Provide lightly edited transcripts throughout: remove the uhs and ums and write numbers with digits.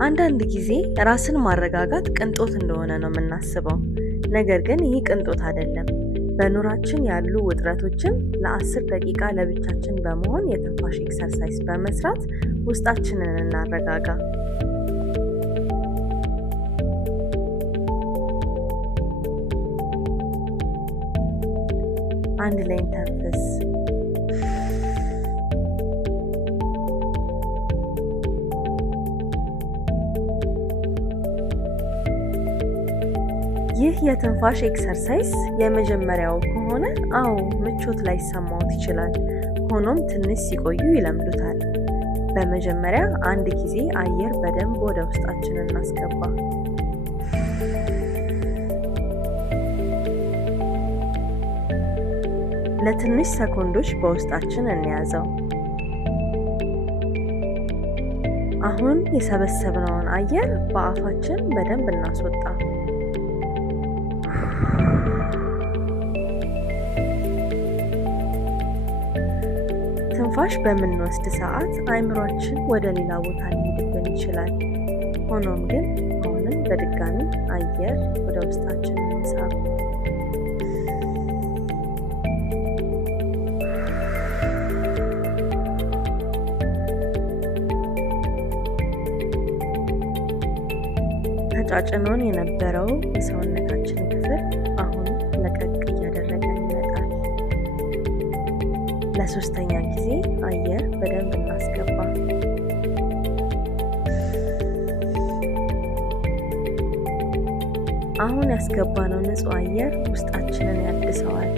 አንዳንድ ጊዜ ራስን ማረጋጋት ቅንጦት እንደሆነ ነው የምናስበው። ነገር ግን ይህ ቅንጦት አይደለም። በኑራችን ያሉ ውጥረቶችን ለ10 ደቂቃ ለብቻችን በመሆን የትንፋሽ ኤክሰርሳይዝ በመስራት ውስጣችንን እናረጋጋ። አንድ ላይ እንተንፍስ። ይህ የትንፋሽ ኤክሰርሳይዝ የመጀመሪያው ከሆነ ምቾት ላይሰማዎት ይችላል። ሆኖም ትንሽ ሲቆዩ ይለምዱታል። በመጀመሪያ አንድ ጊዜ አየር በደንብ ወደ ውስጣችን እናስገባ። ለትንሽ ሰኮንዶች በውስጣችን እንያዘው። አሁን የሰበሰብነውን አየር በአፋችን በደንብ እናስወጣ። ትንፋሽ በምንወስድ ሰዓት አእምሯችን ወደ ሌላ ቦታ ሊሄድብን ይችላል። ሆኖም ግን አሁንም በድጋሚ አየር ወደ ውስጣችን እንሳብ። ተጫጭኖን የነበረው የሰውነታችን ክፍል አሁን ለቀቅ እያደረገ ይመጣል። ለሶስተኛ ጊዜ አየር በደንብ እናስገባ። አሁን ያስገባነው ንጹህ አየር ውስጣችንን ያድሰዋል።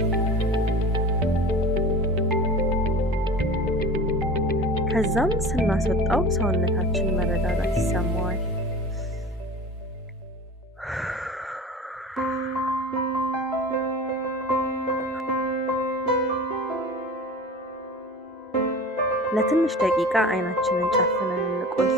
ከዛም ስናስወጣው ሰውነታችን መረጋጋት ይሰማዋል። ለትንሽ ደቂቃ አይናችንን ጨፍነን እንቆይ።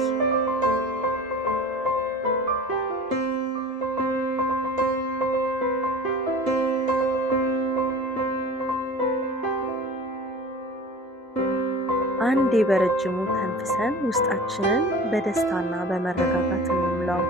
አንዴ በረጅሙ ተንፍሰን ውስጣችንን በደስታና በመረጋጋት እንሙላው።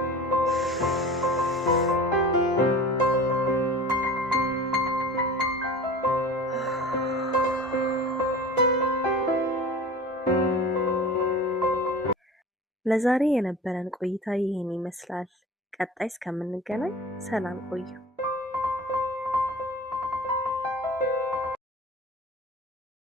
ለዛሬ የነበረን ቆይታ ይህን ይመስላል። ቀጣይ እስከምንገናኝ ሰላም ቆዩ።